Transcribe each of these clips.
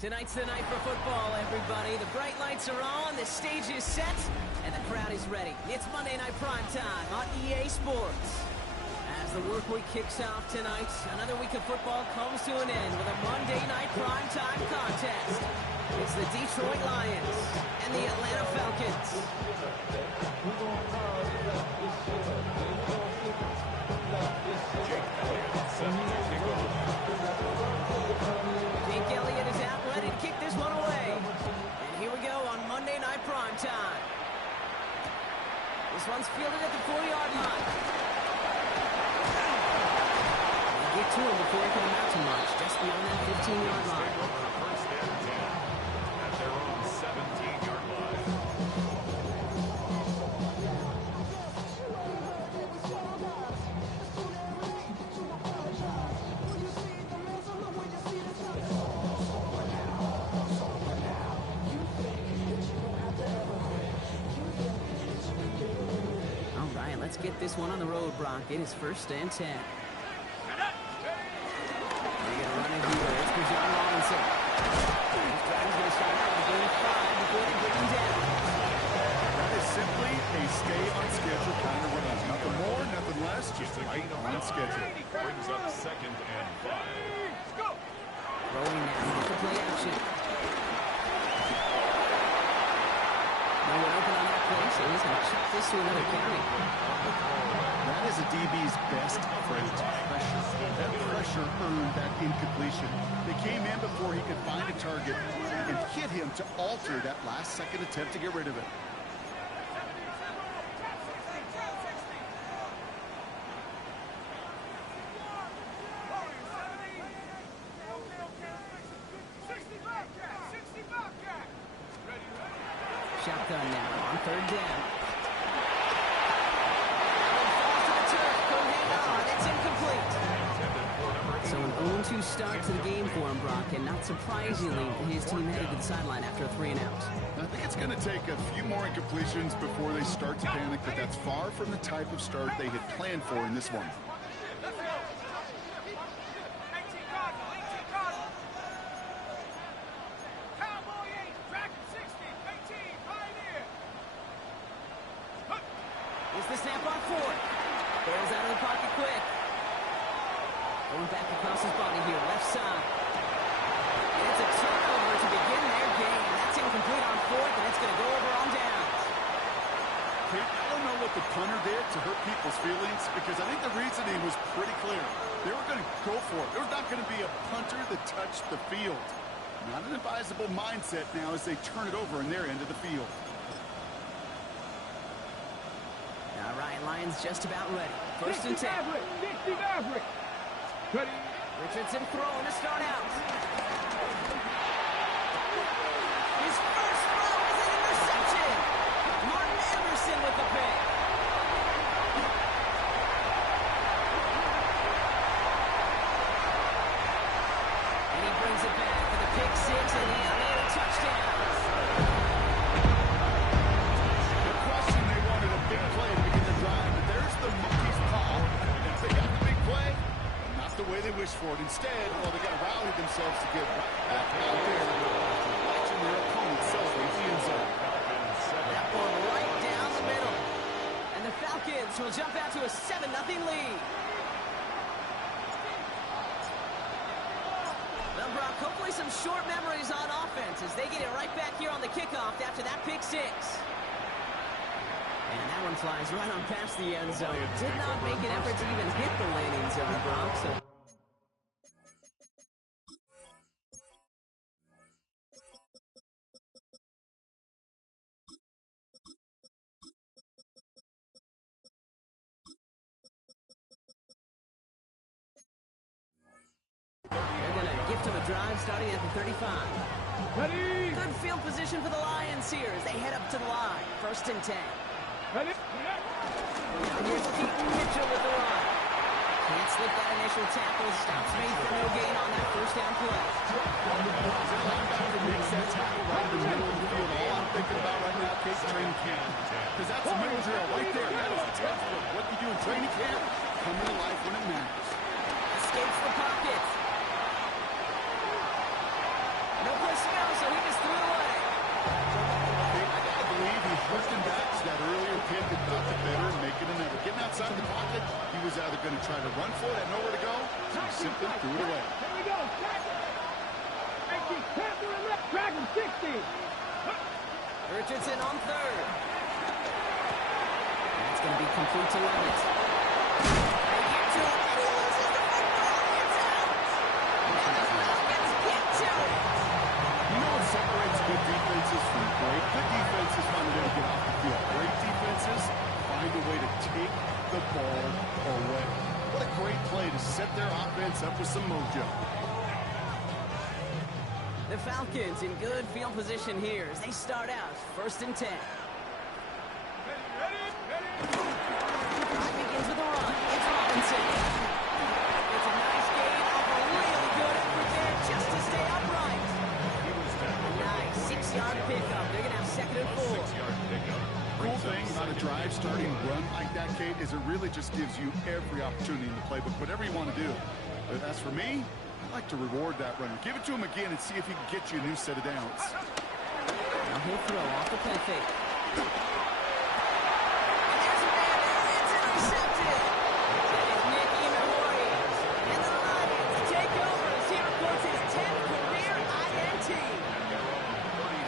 Tonight's the night for football, everybody. The bright lights are on, the stage is set, and the crowd is ready. It's Monday Night Primetime on EA Sports. As the work week kicks off tonight, another week of football comes to an end with a Monday Night Primetime contest. It's the Detroit Lions and the Atlanta Falcons. Jake Elliott is out ready to kick this one away. And here we go on Monday Night Primetime. This one's fielded at the 4-yard line. They get to him before he can amount to much, just beyond that 15-yard line. First and 10 at their own 17-yard line. Let's get this one on the road, Brock. It is first and 10. They're going to run it here. It's for John Robinson. This drive's going to start out with a gain of 5 before they get him down. That is simply a stay-on-schedule kind of run. Nothing more, nothing less, just right on schedule. Brings up second and 5. Throwing now with the play action. No one open on that play, so he's going to chuck this to another carry. That is a DB's best friend, pressure. That pressure earned that incompletion. They came in before he could find a target and hit him to alter that last-second attempt to get rid of it. Shotgun now on third down. It's incomplete. So an 0-2 start to the game for him, Brock, and not surprisingly, his team headed to the sideline after a 3-and-out. I think it's going to take a few more incompletions before they start to panic, but that's far from the type of start they had planned for in this one. The snap on fourth. Bales out of the pocket quick. Going back across his body here, left side. And it's a turnover to begin their game. That's incomplete on fourth, and it's going to go over on downs. I don't know what the punter did to hurt people's feelings, because I think the reasoning was pretty clear. They were going to go for it. There's not going to be a punter that touched the field. Not an advisable mindset now as they turn it over in their end of the field. All right, Lions just about ready. First and 10. Ready. Richardson throwing to start out. His first throw is an interception. Martin Emerson with the pick. And he brings it back for the pick six and the Atlanta touchdown. The question, they wanted a big play to begin the drive, but there's the monkey's paw. If they got the big play, not the way they wished for it. Instead, well, they got to rally themselves to get right back out there, watching their opponent celebrate the end zone. That one right down the middle. And the Falcons will jump out to a 7-0 lead. Well, Brock, hopefully some short memories on offense as they get it right back here on the kickoff after that pick six. And that one flies right on past the end zone. Did not make an effort to even hit the landing zone, Brock. So they're going to gift him a drive starting at the 35. Ready. Good field position for the Lions here as they head up to the line. First and 10. Ready. Now here's Keaton Mitchell with the run. Can't slip that initial tackle. Stops made for no gain on that first down play. Linebacker makes that tackle right in the middle of the field. All I'm thinking about right now, Case, training camp. Because that's a middle drill right there. That is a test of what you do in training camp. Come to life when it matters. Escapes the pocket. No place to go, so he just threw it away. I believe he harkened back to that earlier pick and thought the better and making an effort. Getting outside the pocket, he was either going to try to run for it, had nowhere to go, so he simply threw it away. Here we go. Tackle and left. Dragon 60. Richardson on third. That's going to be complete to Levitt. They get to it, and he loses the football. It's out. And the Falcons get to it. You know what separates good defenses from great? Good defenses find a way to get off the field. Great defenses find a way to take the ball away. What a great play to set their offense up with some mojo. The Falcons in good field position here as they start out 1st and 10. Drive begins with a run. It's Robinson. It's a nice gain off a really good effort there just to stay upright. Nice 6-yard pickup. They're going to have 2nd and 4. 6-yard pickup. Cool thing about a drive starting run like that, Kate, is it really just gives you every opportunity in the playbook, whatever you want to do. But as for me, I like to reward that runner. Give it to him again and see if he can get you a new set of downs. Now he'll throw off the play fake. And there's a man there. It's intercepted. That is Nick Imamori. And the Lions take over as he records his 10th career INT.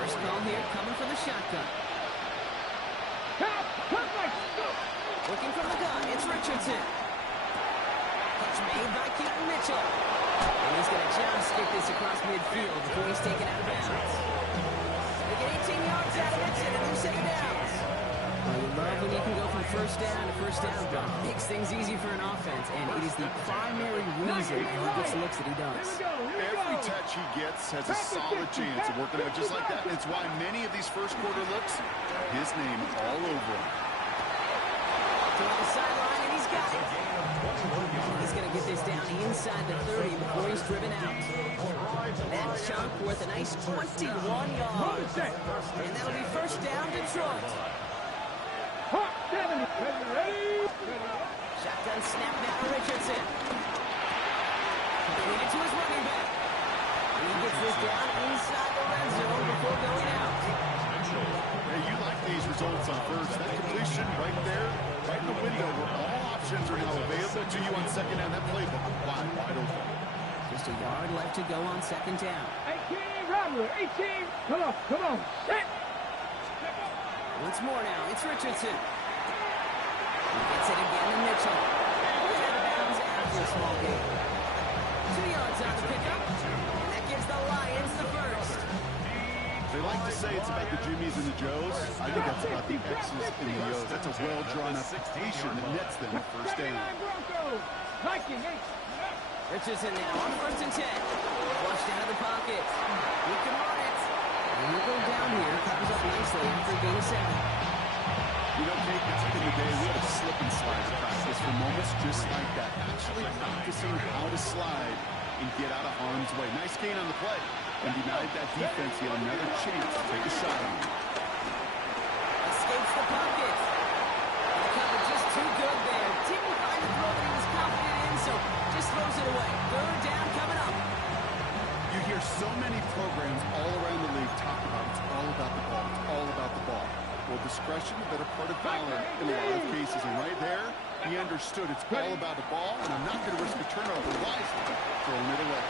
First call here coming from the shotgun. Looking from the gun, it's Richardson. Catch made by Keaton Mitchell. And he's going to just get this across midfield before he's taken out of bounds. They get 18 yards out of it and a new set of downs. Well, you love when you can go from first down to first down, but makes things easy for an offense, and it is the primary reason he gets looks that he does. Every touch he gets has a solid chance of working out just like that. And it's why many of these first quarter looks, his name all over them. Toward the sideline, and he's got it. He's going to get this down inside the 30 before he's driven out. That chunk worth a nice 21 yards. And that'll be first down, Detroit. Shotgun snap now to Richardson. Completed to his running back. And he gets this down inside the red zone before going out. Hey, you like these results on first. That completion right there, right in the window where all options are now available to you on second down. That playbook wide open. Just a yard left to go on second down. 18, Robert, 18. Come on. Set. Once more now, it's Richardson. He gets it again to Mitchell. Out of bounds after a small gain. 2 yards on the pickup. And that gives the Lions the first. They like to say it's about the Jimmies and the Joes. I think that's about the X's and the O's. That's a well-drawn application that nets them a first down. Richardson now on 1st and 10. Flushed out of the pocket. He can run it. And he'll go down here. Comes up nicely after a gain of 7. You know, Kate, back in the day, we had a slip and slide practice for moments just like that. Actually practicing how to slide and get out of harm's way. Nice gain on the play. And denied that defense yet another chance to take a shot on him. Escapes the pocket. And the cover just too good there. Didn't find the throw that he was confident in, so just throws it away. 3rd down coming up. You hear so many programs all around the league talk about it's all about the ball. It's all about the ball. Well, discretion, the better part of valor in a lot of cases. And right there, he understood it's all about the ball, and I'm not going to risk a turnover wisely, throwing it away.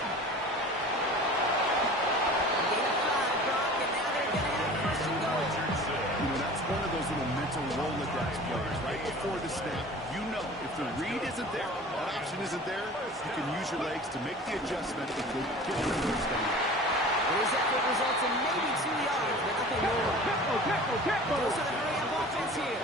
That's one of those little mental Rolodex plays right before the snap. You know, if the read isn't there, that option isn't there, you can use your legs to make the adjustment and go get the first down. His effort results in maybe 2 yards, but nothing more. Goes to the hurry-up offense here. A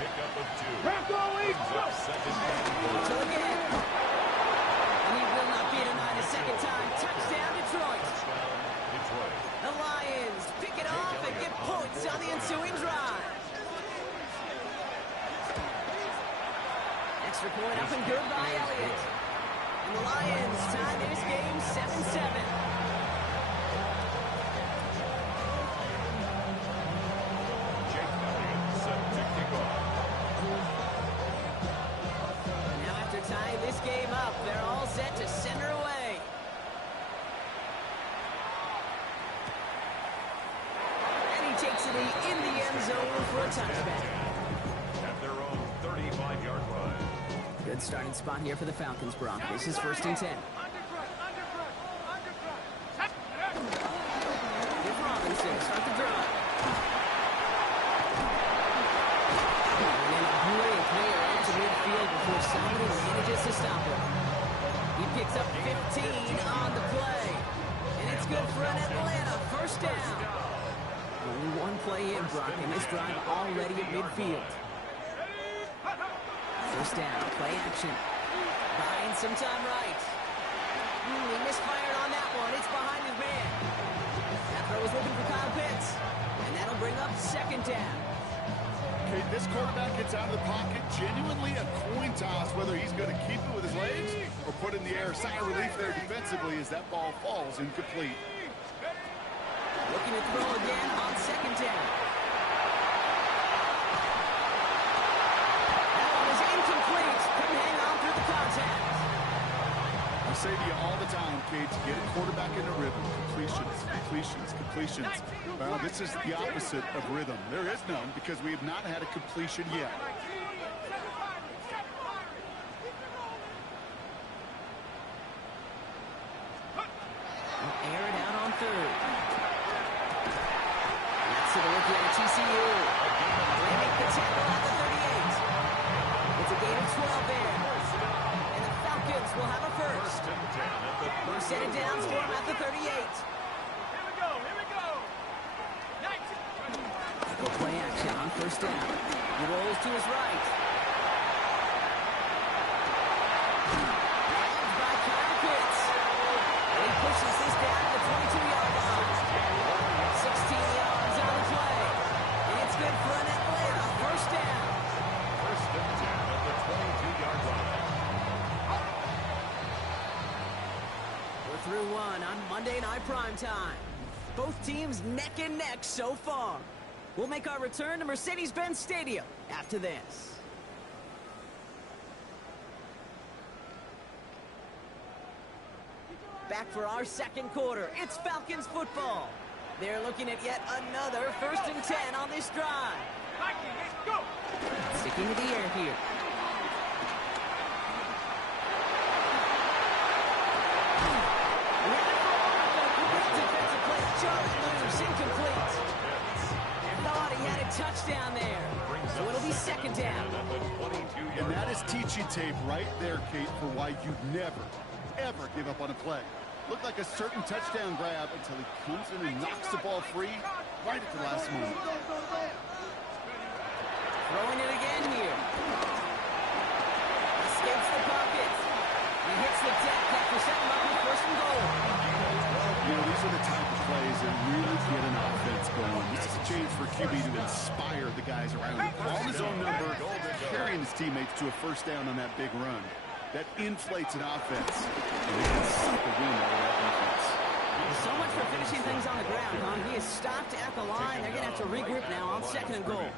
pickup of 2. Brings up second down. Mitchell again. And he will not be denied a second time. Touchdown, Detroit. Detroit. The Lions pick it off and get points on the ensuing drive. Extra point up and good by Elliott. And the Lions tie this game 7-7. Now after tying this game up, they're all set to center away. going for a touchback. At their own 35-yard line. Good starting spot here for the Falcons, Brock. This is 1st and 10. Give Robinson, start the drive. And then a brilliant player into midfield before somebody manages to stop him. He picks up 15 on the play. And it's good for an Atlanta first down. Only one play in, Brock, and this drive already at midfield. First down, play action. Buying some time right. He misfired on that one. It's behind his man. That throw was looking for Kyle Pitts. And that'll bring up 2nd down. Okay, this quarterback gets out of the pocket. Genuinely a coin toss whether he's going to keep it with his legs or put it in the air. Sigh of relief there defensively as that ball falls incomplete. Looking to throw again on 2nd down. That one is incomplete. Couldn't hang on through the contact. I say to you all the time, Kate, to get a quarterback in a rhythm, completions. Well, this is the opposite of rhythm. There is none because we have not had a completion yet. Air it out on 3rd. That's to the rookie out of TCU. They make the tackle at the 38. It's a gain of 12 there. And the Falcons will have a first. We're setting downs for him at the 38. He'll play action on 1st down. He rolls to his right. Grabbed by Kyle Pitts. And he pushes this down to the 22-yard line. 16 yards on the play. And it's good for an Atlanta first down. 1st and 10 at the 22-yard line. We're through one on Monday Night Primetime. Both teams neck and neck so far. We'll make our return to Mercedes-Benz Stadium after this. Back for our 2nd quarter. It's Falcons football. They're looking at yet another 1st and 10 on this drive. Sticking to the air here. Defensive play. Charlie loose, incomplete. Thought he had a touchdown there. So it'll be 2nd down. And that is teaching tape right there, Kate, for why you never, ever give up on a play. Looked like a certain touchdown grab until he comes in and knocks the ball free right at the last moment. Throwing it again here. Escapes the pocket. He hits the deck after setting up with 1st and goal. You know, these are the type of plays that really get an offense going. This is a chance for QB to inspire the guys around him. Call his own number, carrying his teammates to a 1st down on that big run. That inflates an offense. And they can suck a win out of that defense. So much for finishing things on the ground, huh? He is stopped at the line. They're going to have to regroup now on 2nd and goal.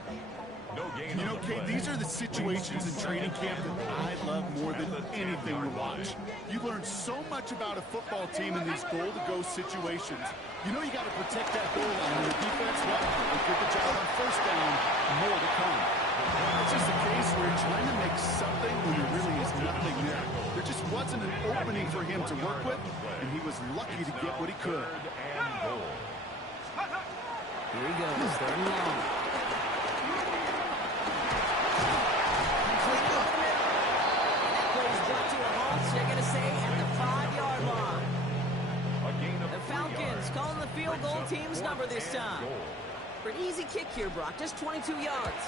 You know, Kate, these are the situations in training camp that I love more than anything to watch. You learn so much about a football team in these goal-to-go situations. You know you got to protect that goal line, and the defense, well, they did the job on 1st down, more to come. It's just a case where you're trying to make something when there really is nothing there. There just wasn't an opening for him to work with, and he was lucky to get what he could. Here he goes, 3rd and long. They're going to say at the 5-yard line. The Falcons calling the field goal team's number this time. For an easy kick here, Brock, just 22 yards.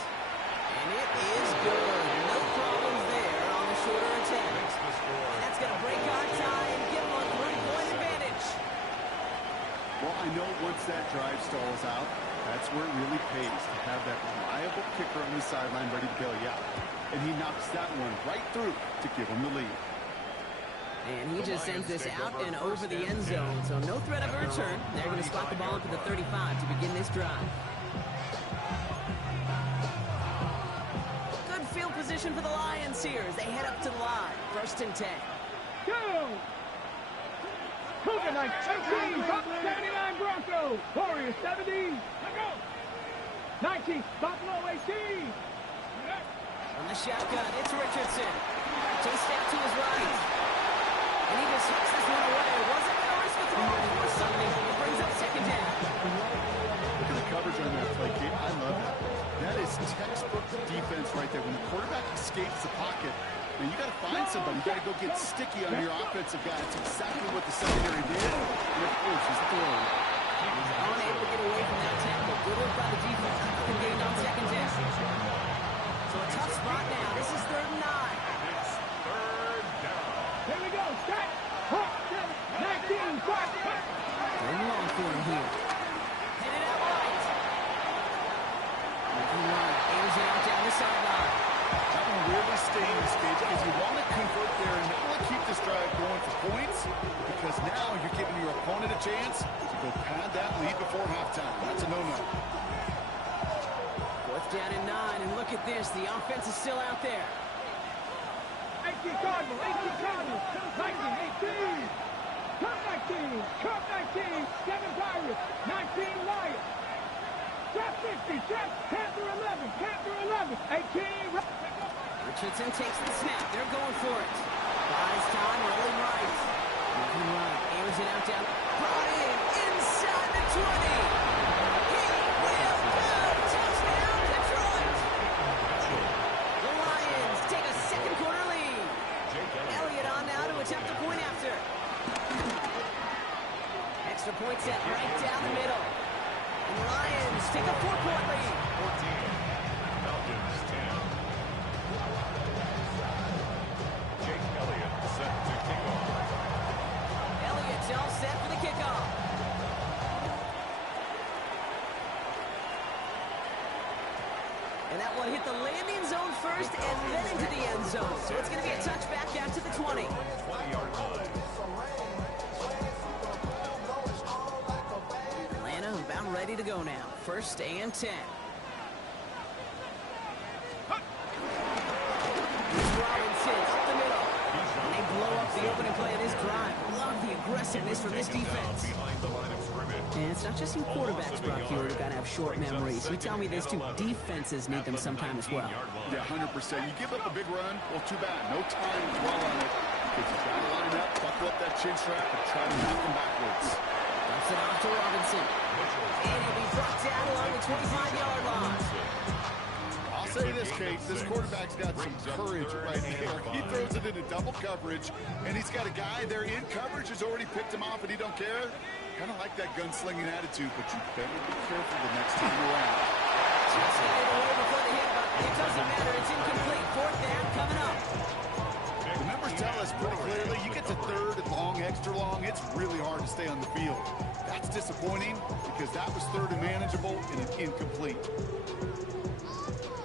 And it is good. No problems there on the shorter attempt. That's going to break our tie and give them a 3-point advantage. Well, I know once that drive stalls out, that's where it really pays to have that reliable kicker on the sideline ready to bail you out. And he knocks that one right through to give him the lead. And he just sends this out and over the end zone, so no threat of a return. They're going to spot the ball up to the 35 to begin this drive. Good field position for the Lions here as they head up to the line. 1st and 10. Go! Cougar 19, top 79 Broncos. Warriors 70. Let go! 19, Buffalo 18. From the shotgun, it's Richardson. Chased out to his right. And he just hits this one away. Wasn't going to risk a throw or something. It brings up second down. Look at the coverage on that play, Kate. I love that. That is textbook defense right there. When the quarterback escapes the pocket, and you got to find somebody. You got to go get sticky on your offensive guy. That's exactly what the secondary did. And of course, his throw. He's unable to get away from that tackle. Good work by the defense. Nothing gained on second down. So a tough spot now. This is 3rd and 9. It's 3rd down. Here we go. Set. 19, 5. Third and long for him here. Hit it out right. Looking right. Airs it out down the sideline. That one really stings, Gage, because you want to convert there and not only keep this drive going for points, because now you're giving your opponent a chance to go pad that lead before halftime. That's a no-no. 4th down and 9, and look at this. The offense is still out there. 18 Cardinals, 18 Cardinals, 19, 18. Cup 19, Cup 19, 7 Pirates, 19 Lions. Trap 50, Trap, Panther 11, Panther 11, 18. Richardson takes the snap. They're going for it. Buys time, rolling right. Looking right, airs it out down. Brought in, inside the 20. He will go. Touchdown, Detroit. The Lions take a second quarter lead. Elliott on now to attempt a point after. Extra point set right down the middle. And the Lions take a 4-point lead. 14. Falcons 10. Jake Elliott set to kick off. Elliott's all set for the kickoff. And that one hit the landing zone first and then into the end zone. So it's going to be a touchback out to the 20. 20-yard line. Atlanta about ready to go now. 1st and 10. Here's Robinson up the middle. And they blow up the opening play of this drive. Love the aggressiveness from this defense. Behind the line of scrimmage. And it's not just some quarterbacks, Brock, here who've got to have short memories. You tell me this too, defenses need them sometime as well. Yeah, 100%. You give up a big run, well, too bad. No time to dwell on it. Because you got to line up, buckle up that chin strap, and try to knock them backwards. Dumps it off to Robinson. And he'll be brought down along the 25-yard line. I'll say this, Kate, this quarterback's got some courage right there. He throws it into double coverage, and he's got a guy there in coverage who's already picked him off, and he don't care. Kind of like that gunslinging attitude, but you better be careful the next time around. Just got it away before the hit, but it doesn't matter. It's incomplete. 4th down coming up. The numbers tell us pretty clearly, you get to 3rd and long, extra long, it's really hard to stay on the field. That's disappointing because that was 3rd and manageable and an incomplete.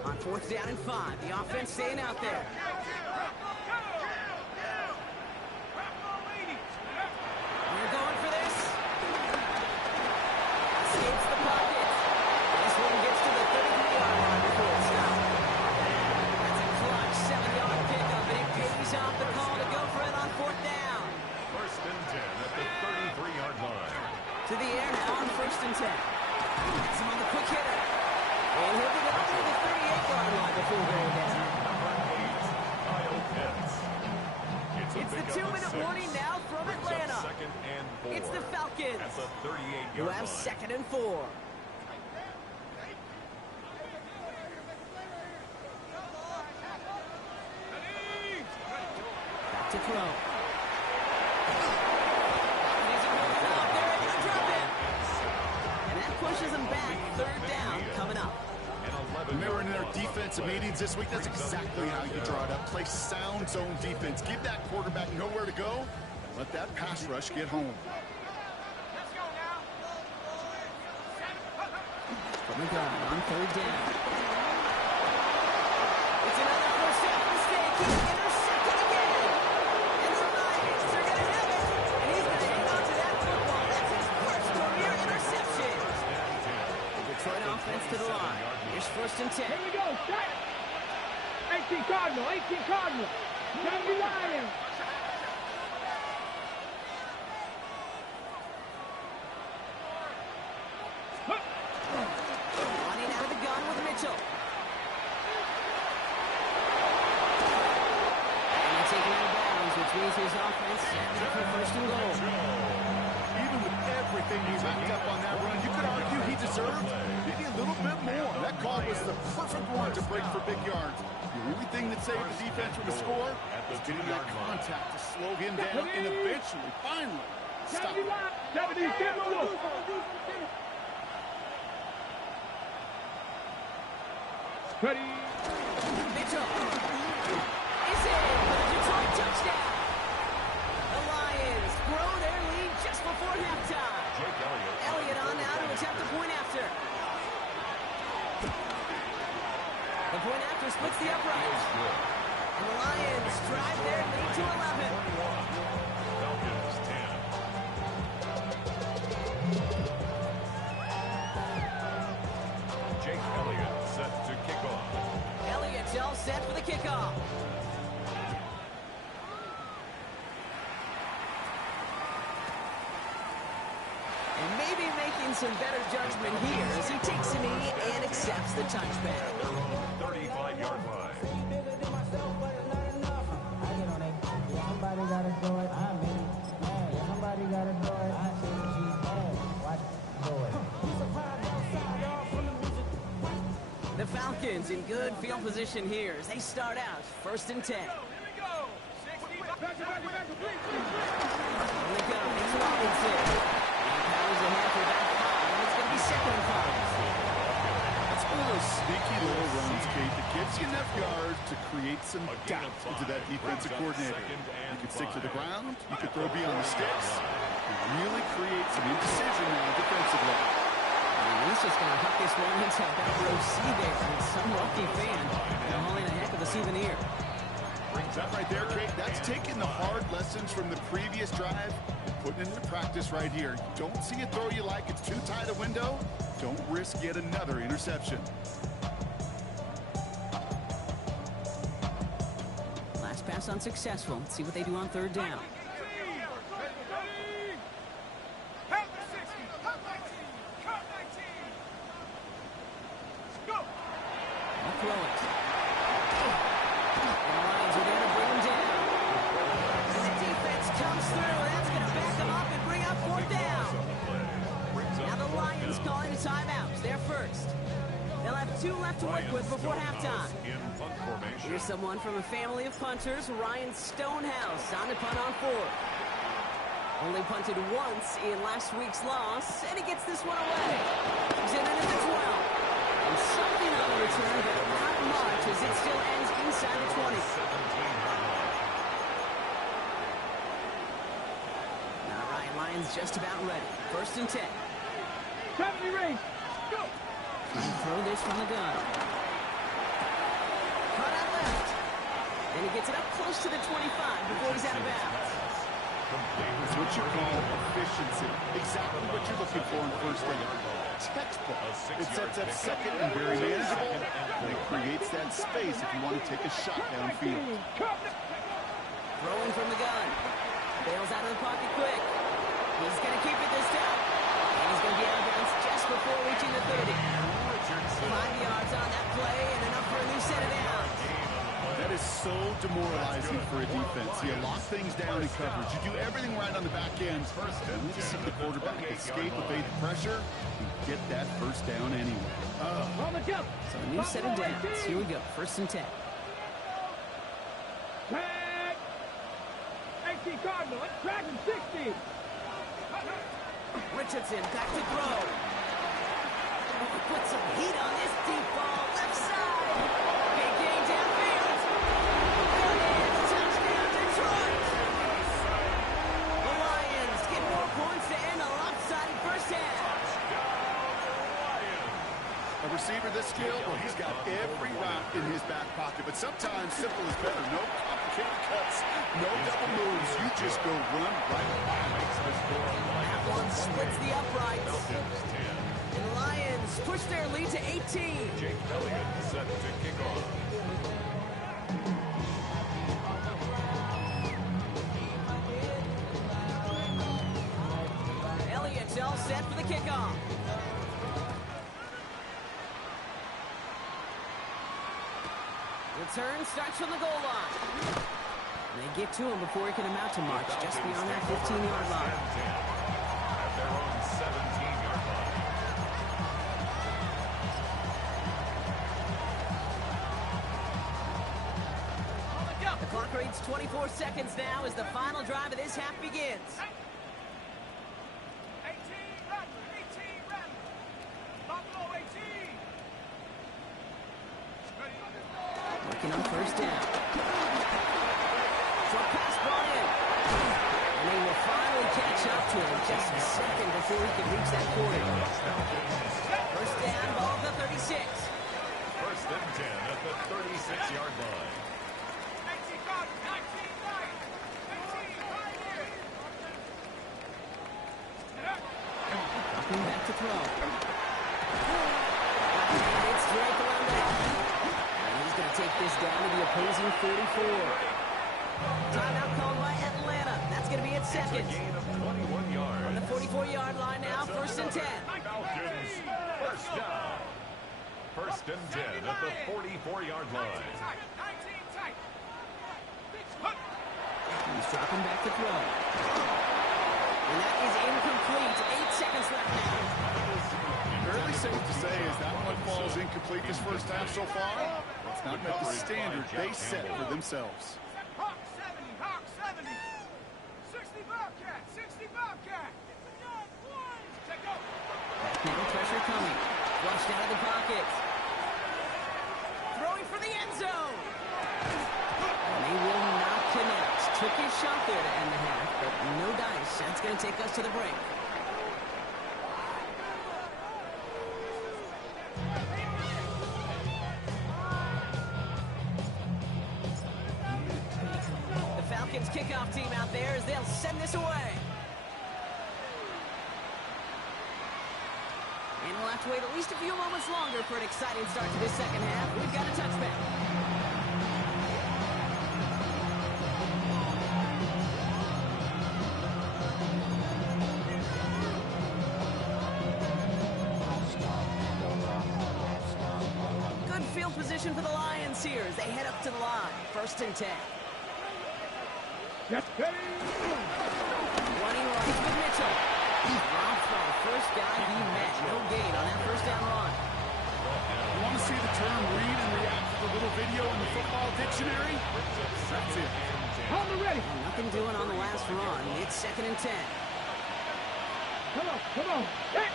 On 4th down and 5, the offense staying out there. We're going for this. Escapes the pocket. This one gets to the 33-yard line before it stops. That's a clutch 7-yard pickup, and it pays off the call to go for it on 4th down. 1st and 10 at the 33-yard line. To the air now on 1st and 10. Gets him on the quick hitter. And he'll be down to the 38-yard line before going down. Kyle Pitts. It's the 2-minute warning now from Atlanta. 2nd and 4. It's the Falcons At the 38-yard who line. have 2nd and 4. Back to throw. He's a good throw. They're able to drop it. And that pushes him back. 3rd down coming up. Remember in their defensive meetings this week, that's exactly how you draw it up. Play sound zone defense. Give that quarterback nowhere to go. Let that pass rush get home. From the gun on 3rd down. It's another 1st down mistake. He's intercepted again. And the Lions are going to have it. And he's going to hang on to that football. That's his 1st career interception. The Detroit offense to the line. Here's 1st and 10. Here we go. Set. 18 Cardinal, 18 Cardinal. 70 Lions. Running out of the gun Mitchell. And they're taking out of bounds, which means his offense set up for first and goal. Even with everything he's racked up on that run, you could argue he deserved maybe a little bit more. That call was the perfect one to break for big yards. The only thing that saved the defense from a score was getting that contact to slow him down and eventually, finally, stop him. 70, Ready. Mitchell is in for the Detroit touchdown. The Lions grow their lead just before halftime. Elliott on now to attempt the point after. The point after splits the uprights. And the Lions drive their lead to 11. Falcons 10. Jake Elliott set to kick off. Elliott's all set for the kickoff. And maybe making some better judgment here as he takes a knee and accepts the touchback. 35-yard line. Somebody gotta do it. I'm in. Somebody gotta do it. I see what she's bad. Watch do it. The Falcons in good field position here as they start out first and 10. Here they go. It's Robinson. He powers ahead for that five, and it's going to be second and 5. It's one of those sneaky little runs, Kate, that gives you enough yards to create some doubt into that defensive coordinator. You can stick to the ground, you can throw beyond the sticks, and really create some indecision now defensively. He's just going to hook this one into that back row seat there. And some lucky fan hauling a heck of a souvenir. That right there, Kate, that's taking the hard lessons from the previous drive and putting it into practice right here. You don't see a throw you like, it's too tight a window. Don't risk yet another interception. Last pass unsuccessful. Let's see what they do on third down. They'll throw it. And the Lions are there to bring him down. And the defense comes through. That's going to back them up and bring up fourth down. Now the Lions calling the timeouts. They're first. They'll have 2 left to work with before halftime. Here's someone from a family of punters, Ryan Stonehouse, on the punt on 4th. Only punted once in last week's loss, and he gets this one away. He's in it at the 12. And something on the return, but not much, as it still ends inside the 20. All right, Lions just about ready. First and 10. 70 race. Go. And throw this from the gun. Cut out left. And he gets it up close to the 25 before he's out of bounds. It's what you call efficiency. Exactly what you're looking for in first down. Textbook. It sets up second and very manageable, and it creates that space if you want to take a shot downfield. Throwing from the gun. Bails out of the pocket quick. He's going to keep it this time. And he's going to be out of bounds just before reaching the 30. 5 yards on that play and enough for a new set of downs. That is so demoralizing for a defense. You lock things down in coverage. You do everything right on the back end. And you see the quarterback escape, evade the pressure, and get that first down anyway. So a new set of downs. Here we go. First and 10. Tag. 18 Cardinal. It's tracking 60. Richardson back to throw. Put some heat on this deep ball. Left side. Big gain downfield. There it is. Touchdown, Detroit. The Lions get more points to end a lopsided first half. A receiver this skilled, well, he's got every route in his back pocket. But sometimes simple is better. No complicated cuts, no double moves. You just go run right by. That one splits the uprights. And the Lions push their lead to 18. Jake Elliott set to kick off. Elliott's all set for the kickoff. Return starts from the goal line. They get to him before he can amount to much, just beyond that 15-yard line. At their own 17-yard line. The clock reads 24 seconds now as the final drive of this half begins. 18 run, 18 run. Buffalo 18. Working on first down. Short pass brought in. And they will finally catch up to him just a second before he can reach that 40. First down, ball at the 36. First and 10 at the 36-yard line. 19 guard, 19 right. 18 right here. Coming back to throw. And it's Drake around there. And he's going to take this down to the opposing 44. Timeout called by Atlanta. That's going to be at second. Gain of 21 yards. On the 44-yard line now, first and 10. Falcons, first down. First and 10 at the 44-yard line. 19 tight. He's dropping back to throw. And that is incomplete. 8 seconds left now. Fairly safe to say as that one falls incomplete this first half so far. It's not met the standard they set for themselves. Hawk 70, Hawk 70. 60 Bobcat, 60 Bobcat. Take go. Now pressure coming. Flushed out of the pocket. Throwing for the end zone. And they will not connect. Took his shot there to end the half, but no dice. That's going to take us to the break. The Falcons kickoff team out there as they'll send this away. And we'll have to wait at least a few moments longer for an exciting start to this second half. We've got a touchback. Good field position for the Lions here as they head up to the line. First and 10. Yes, ready. Running right with Mitchell. Round throw. First guy he met. No gain on that first down run. You want to see the term read and react to the little video in the football dictionary? That's it. On the ready. Nothing doing on the last run. It's second and 10. Come on, come on. Hit.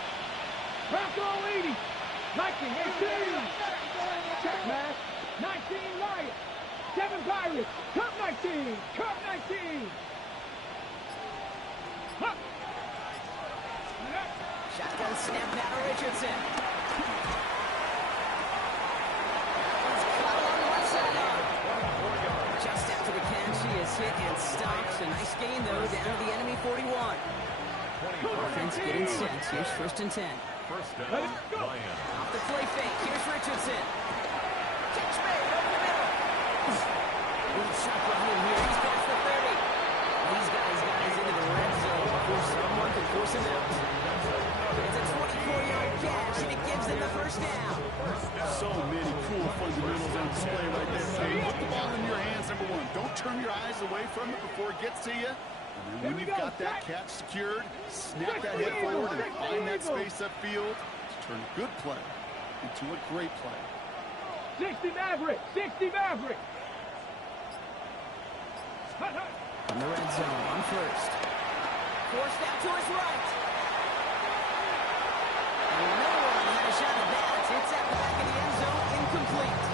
Bronco 80. 19, 18. Check, man. 19, Lions. 7 Pirates. Cup 19. Cup 19. Huh. Shotgun snap now to Richardson. He's caught on one side. Just after the catch, he is hit and stops. A nice gain, though, down to the enemy 41. Offense getting set. Here's first and 10. First down, Lions. Off the play fake. Here's Richardson. Catch made over the middle. Good shot behind here. He's past the 30. These guys into the red zone before someone can force him out. It's a 24-yard catch, and it gives them the first down. So many cool fundamentals on display right there. Put the ball in your hands, number one. Don't turn your eyes away from it before it gets to you. And then when you've got that catch secured, snap that head forward and find that space upfield to turn a good play into a great play. 60 Maverick. 60 Maverick. From the red zone on first. Forced out to his right. And no one had a shot at that. It's at the back of the end zone, incomplete.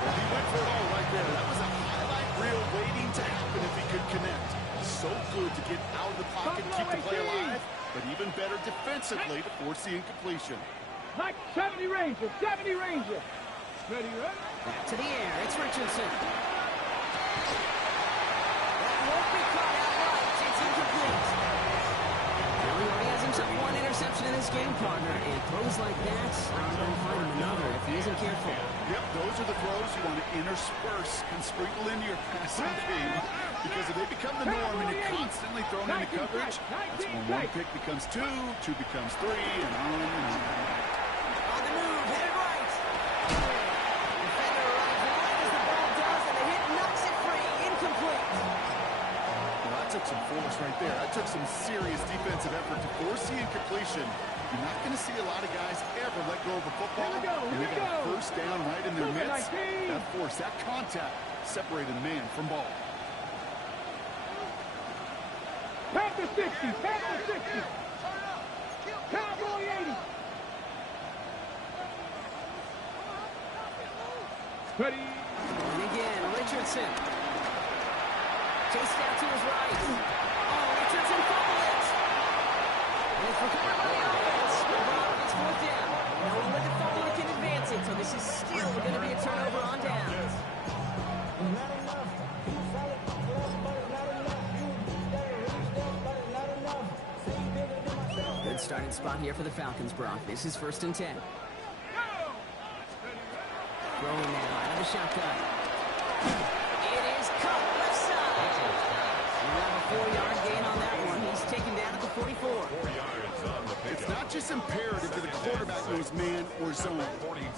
Well, he went for it all right there. That was a highlight reel waiting to happen if he could connect. So good to get out of the pocket and keep the play alive, but even better defensively to force the incompletion. Like 70 Ranger. 70 Ranger. Ready, ready? Back to the air. It's Richardson. Won't be caught outright. It's incomplete. Well, he already has himself one interception in this game, partner, and throws like that, I'm going to find him another if he isn't careful. Yep, those are the throws you want to intersperse and sprinkle into your passing game, because if they become the norm and you're constantly thrown into coverage, that's when one pick becomes two becomes three, and on and on. On the move, headed right. Defender arrives right right there. That took some serious defensive effort to force the incompletion. You're not going to see a lot of guys ever let go of the football. And they got a first down right in their midst. That force, that contact separated man from ball. Panther 60, Panther 60. Cowboy 80. Ready. And again, Richardson. Chased out to his right. Oh, Richardson fumbled it. And it's recovered by the offense. LeBron gets fourth down. No one with the fumble that can advance it, so this is still going to be a turnover on downs. Not enough. Keep solid, left, but it's not enough. You stay, reach that, but it's not enough. Say bigger than myself. Good starting spot here for the Falcons, Brock. This is 1st and 10. Throwing now out of the shotgun. It is caught left side. You have a 4-yard gain on that one. He's taken down at the 44. 4 yards on the pickup. It's not just imperative that the quarterback knows man or zone.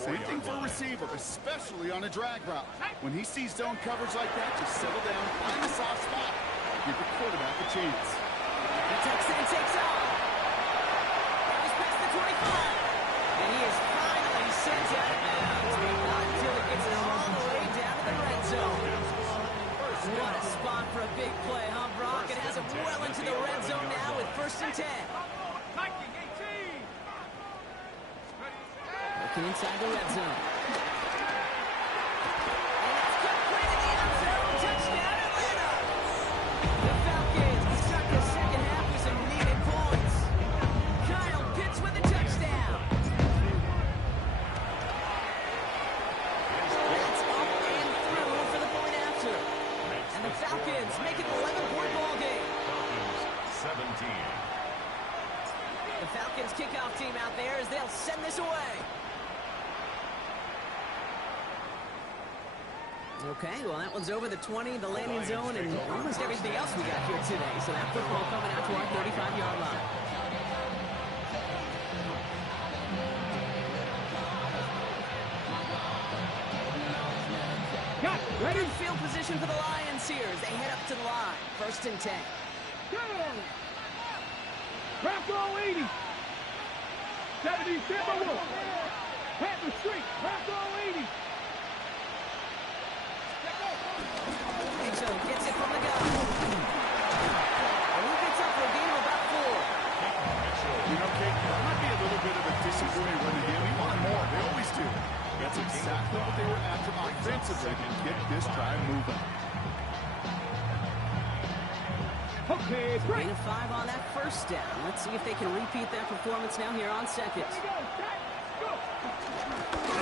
Same thing for a receiver, especially on a drag route. When he sees zone coverage like that, just settle down, find a soft spot, give the quarterback a chance. The Texan takes off. Now he's past the 25. And he is finally sent out of bounds. But not until it gets all the way down to the red zone. What a spot for a big play, huh, Brock? It has him well into the red zone now with 1st and 10. Looking inside the red zone. And that's cut clean in the end zone. Touchdown, Atlanta. The Falcons start the second half with some needed points. Kyle Pitts with a touchdown. That's up and through for the point after. And the Falcons make it an 11-point ball game. Falcons 17. The Falcons kickoff team out there as they'll send this away. Okay, well, that one's over the 20, the landing zone, and almost everything else we got here today. So that football coming out to our 35-yard line. Got it. Ready. Good field position for the Lions here as they head up to the line. 1st and 10. Go. Bronco 80. 70 Timberwolves. Panther Street. Bronco 80. Mitchell gets it from the gun. And he gets up for a gain of about 4. You know, Kate, that might be a little bit of a disappointing run to him. He wanted more. They always do. That's exactly what they were after offensively to get this drive moving. Okay, break. Gain of 5 on that 1st down. Let's see if they can repeat that performance now here on 2nd. Go. Go.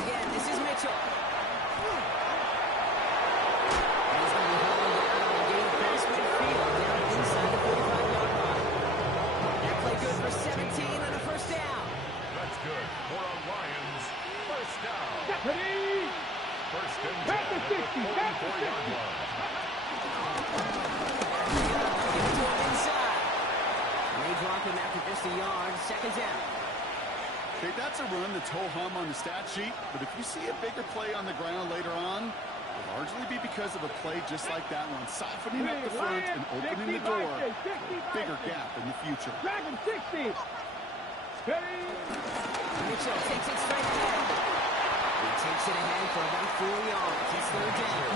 Again, this is Mitchell. He's going to be holding down on a gain across midfield down inside the 45-yard line. That play good for 17 and a 1st down. That's good for a Lions 1st down. Ready. 1st and 10 Panther at the 60, Panther 44-yard 60. line. Give it to him inside. And they drop him after just a yard. 2nd down. Okay, that's a run that's ho-hum on the stat sheet, but if you see a bigger play on the ground later on, it'll largely be because of a play just like that one, softening up the front and opening the door for a bigger gap in the future. Dragon 60. Ready. Mitchell takes it straight ahead. He takes it ahead for about 4 yards. It's 3rd down.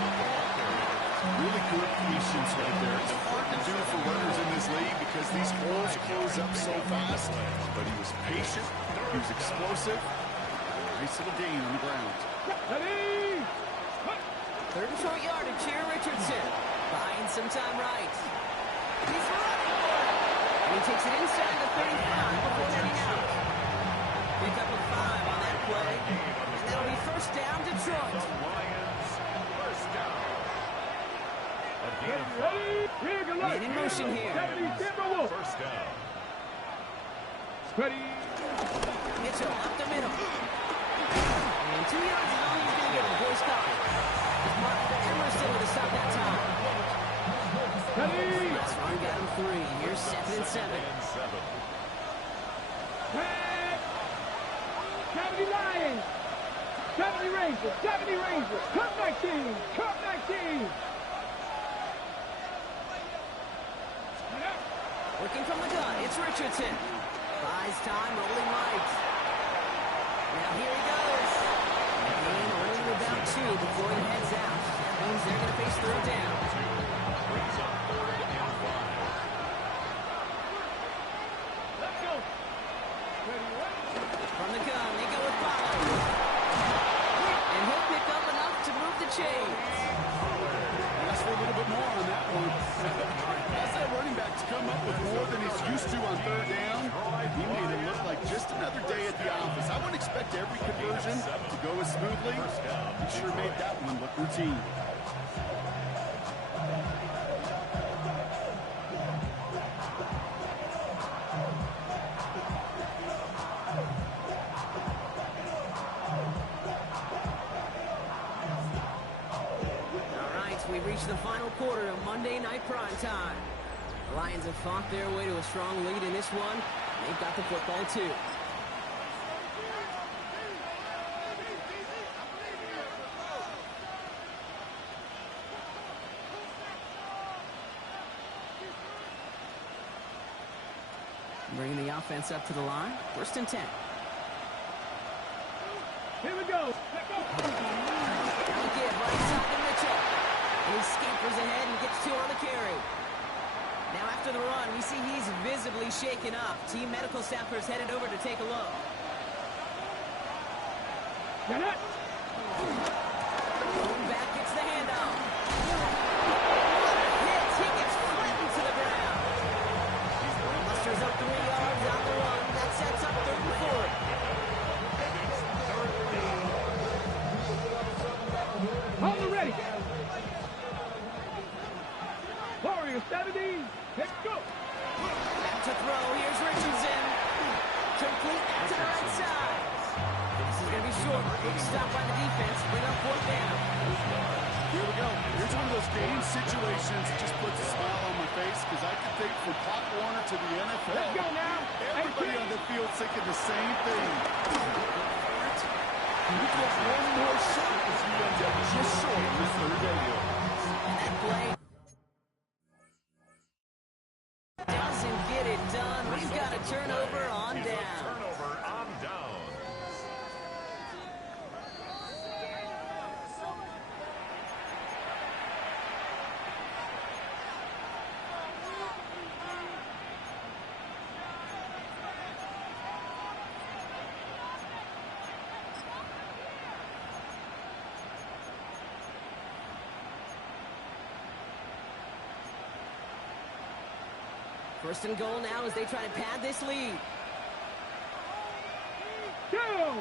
Really good patience right there. It's hard to do for runners in this league because these holes close up so fast, but he was patient, he was explosive. Nice little gain on the ground. Ready. 3rd and short yardage here, Richardson. Buying some time right. He's running for it. And he takes it inside the 35 before heading out. Pick up a 5 on that play. And that'll be 1st down, Detroit. Lions 1st down. A gain of 5. Ready. Big alert. Man in motion here. 70 Timberwolves. 1st down. Ready. Mitchell up the middle. And 2 yards is all he's going to give him. Boy stop. It's Mark Emerson with a stop that time. Ready. Last run got him 3. Here's 2nd and 7. And 7. Red. 70 Lions. 70 Rangers. 70 Rangers. Cup 19. Cup 19. Looking from the gun, it's Richardson. Buys time, rolling right. Now here he goes. Gain only about 2 before he heads out. That means they're going to face third down. Brings up 4th and 5. Let's go. From the gun, they go with Follow. And he'll pick up enough to move the chains. Ask for a little bit more on that one. As that running back's come up with more than he's used to on third down, he made it look like just another day at the office. I wouldn't expect every conversion to go as smoothly. He sure made that one look routine. We reach the final quarter of Monday Night Prime Time. The Lions have fought their way to a strong lead in this one. They've got the football, too. Bringing the offense up to the line. 1st and 10. Here we go. Let's go. Now again, right side to Mitchell. And he scampers ahead and gets 2 on the carry. Now after the run, we see he's visibly shaken up. Team medical staffers headed over to take a look. Get it. Back gets the handoff. Hit. He gets flattened to the ground. Musters up 3 yards on the run. That sets up 3rd and 4. Hold it ready. Warriors 70. Let's go. Back to throw. Here's Richardson. Complete out to the right side. This is going to be short. Quick stop by the defense. Bring up 4th down. Here we go. Here's one of those game situations that just puts a smile on my face because I can think from Pop Warner to the NFL. Let's go now. Everybody on the field thinking the same thing. You get one more shot if you end up just short of the 3rd down. And that play doesn't get it done. We've got a turnover on down. Turnover on down. First and goal now as they try to pad this lead. Go.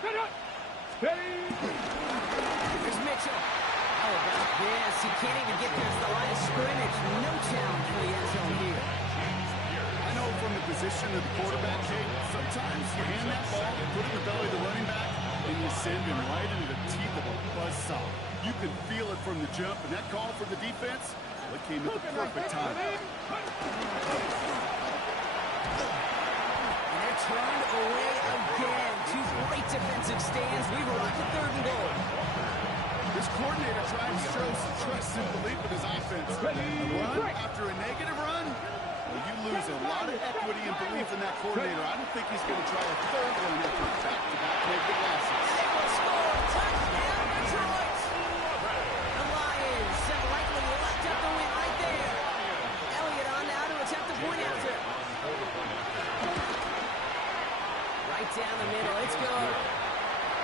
Set up. Steady. Here's Mitchell. How about this? He can't even get past the line of scrimmage. No challenge for the end zone here. I know from the position of the quarterback, Jake, sometimes you hand that ball, put it in the belly of the running back, and you send him right into the teeth of a buzzsaw. You can feel it from the jump, and that call for the defense, well, it came at the perfect time. And they're turned away again. 2 great defensive stands. We've arrived at 3rd and goal. This coordinator trying to show some trust and belief in his offense. A run after a negative run, well, you lose a lot of equity and belief in that coordinator. I don't think he's going to try a 3rd run after back-to-back negative losses. They will score. Touchdown, Detroit. The Lions have likely left up the win right there. Elliott on now to attempt a point after. Right down the middle. It's good.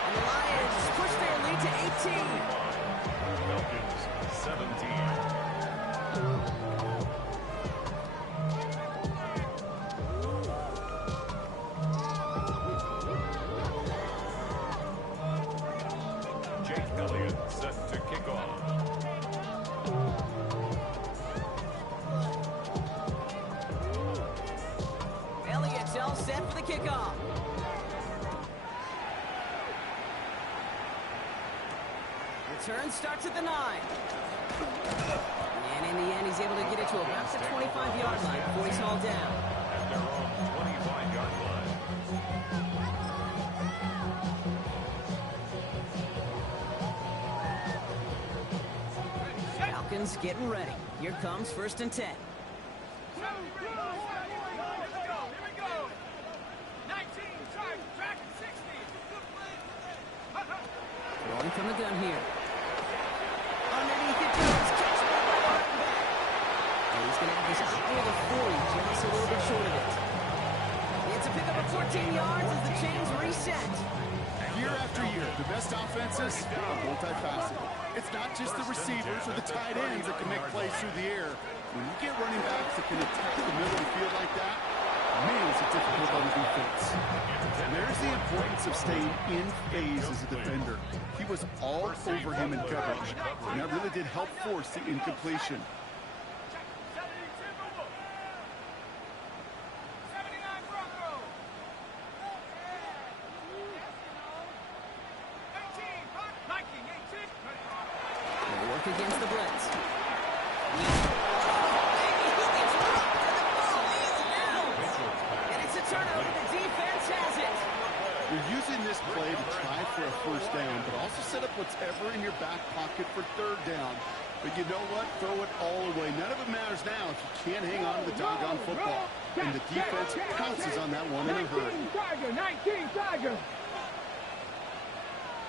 And the Lions push their lead to 18. Falcons 17. Jake Elliott set to kick off. Elliott's all set for the kickoff. Return starts at the 9. And in the end, he's able to get it to about the 25-yard line before he's hauled down. At their own 25-yard line. Falcons getting ready. Here comes 1st and 10. Throwing from the gun here. Underneath it goes. Catch by the running back. And he's going to have this out near the 40, just a little bit short of it. It's a pickup of 14 yards as the chains reset. Year after year, the best offenses are multifaceted. It's not just the receivers or the tight ends that can make plays through the air. When you get running backs that can attack the middle of the field like that, man, it's a difficult on defense. And there's the importance of staying in phase as a defender. He was all over him in coverage, and that really did help force the incompletion. Against the blitz. And it's a turnover. The defense has it. You're using this play to try for a first down, but also set up whatever in your back pocket for third down. But you know what? Throw it all away. None of it matters now if you can't hang on to the doggone football. And the defense pounces on that one in a hurry. 19 Tigers.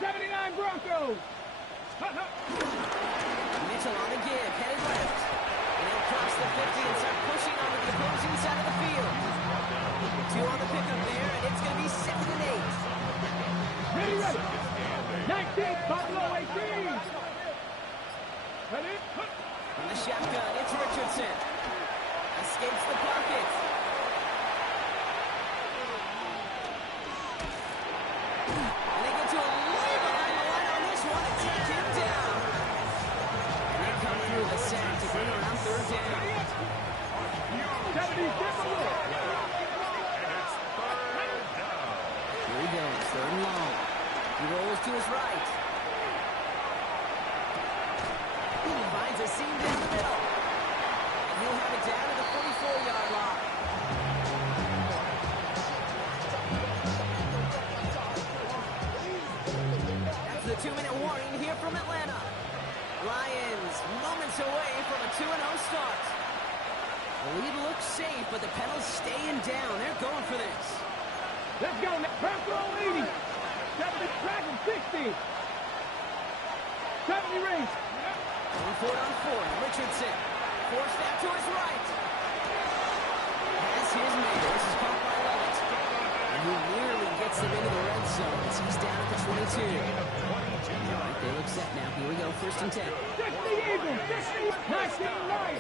79 Broncos. Mitchell on the give, headed left. And he'll cross the 50 and start pushing onto the opposing side of the field. 2 on the pickup there, and it's going to be 2nd and 8. Ready. 19, Buffalo 18. Ready? From the shotgun, it's Richardson. Escapes the pocket. And they get to a way behind the line on this one and take him down. And they come through the sack to bring around 3rd down. 70 Timberwolves. Here he goes, 3rd and long. He rolls to his right. He finds a seam down the middle. And he'll have it down to the 44-yard line. That's the 2-minute warning here from Atlanta. Lions moments away from a 2-0 start. The lead looks safe, but the Pedals staying down. They're going for this. Let's go. Bronco 80. 70 Dragon 60. 70 Rings. Going for it on 4th. Richardson. Forced that to his right. Has his man. This is caught by Levitt. And he nearly gets them into the red zone as he's down at the 22. All right, they look set now. Here we go. 1st and 10. 60 Eagles. 60. 19 Lions.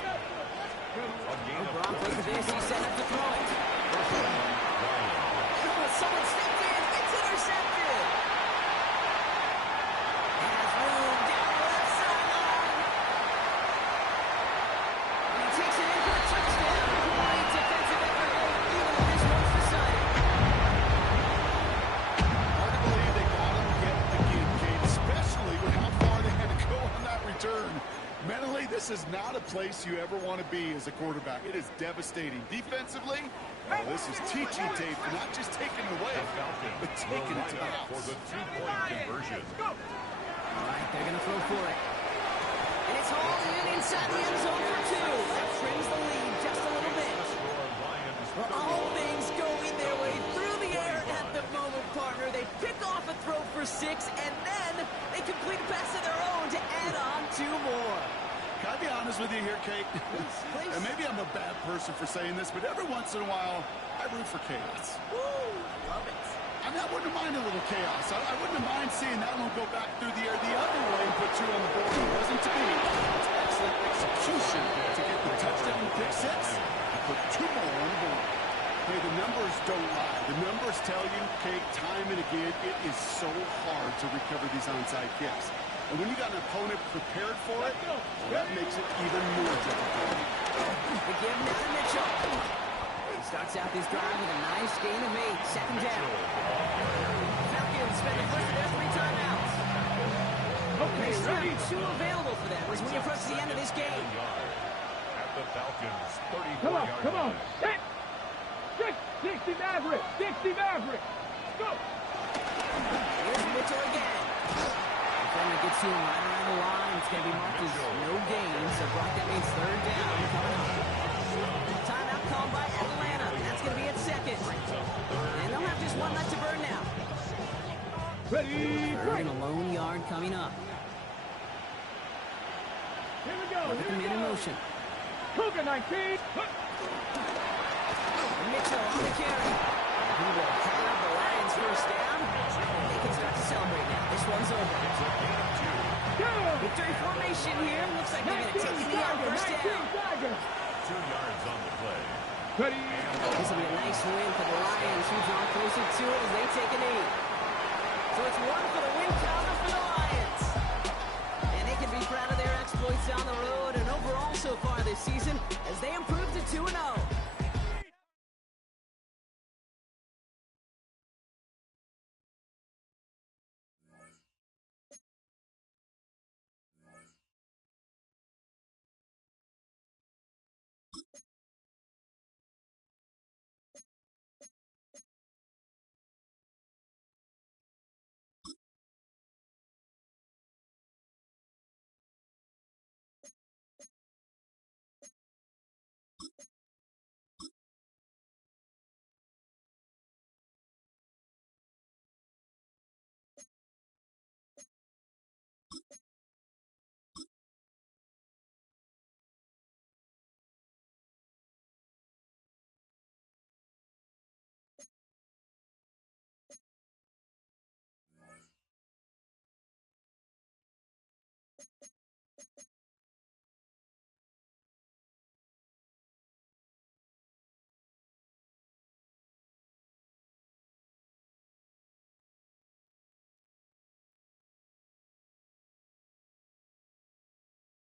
Broncos with this. He's set up to throw it. Someone stepped in. It's intercepted. Has room down the left sideline. And he takes it in for a touchdown. Great defensive effort late, even if this one's decided. Hard to believe they got him yet again, Kate, especially with how far they had to go on that return. Mentally, this is not a place you ever want to be as a quarterback. It is devastating. Defensively, well, this is teaching tape for not just taking it away, but taking it to the house. For the 2-point conversion. All right, they're going to throw for it. And it's hauled in inside the end zone for 2. That trims the lead just a little bit. Well, all things going their way through the air at the moment, partner. They pick off a throw for 6, and then they complete a pass of their own to add on 2 more. Can I be honest with you here, Kate? Please. And maybe I'm a bad person for saying this, but every once in a while, I root for chaos. Woo! Love it. I mean, I wouldn't mind a little chaos. I wouldn't mind seeing that one go back through the air the other way and put 2 on the board. It wasn't to be. It's excellent execution to get the touchdown pick 6 and put 2 more on the board. Hey, the numbers don't lie. The numbers tell you, Kate, time and again, it is so hard to recover these onside kicks. And when you got an opponent prepared for it, well, that makes it even more difficult. The give now to Mitchell. He starts out this drive with a nice gain of 8. 2nd down. Falcons spend the first of their 3 timeouts. Okay, There's ready. 2 available for them as we approach the end of this game. At the Falcons' 34-yard Come on. line. Set. 60 Maverick. 60 Maverick. Go. Here's Mitchell again. Defender gets to him right around the line. It's going to be marked as no gain, so Brock, that means 3rd down coming up. Timeout called by Atlanta. That's going to be at 2nd. And they'll have just 1 left to burn now. Ready, Third break. and a lone yard coming up. Here we go. Look at the man in motion. Cougar 19. Mitchell on the carry. He will have the Lions first down. They can start to celebrate now. This one's over. Down. Victory formation here. Looks like they're going to take the knee on first down. 2 yards on the play. Ready. This will be a nice win for the Lions, who draw closer to it as they take a knee. So it's one for the win counter for the Lions. And they can be proud of their exploits down the road and overall so far this season as they improve to 2-0.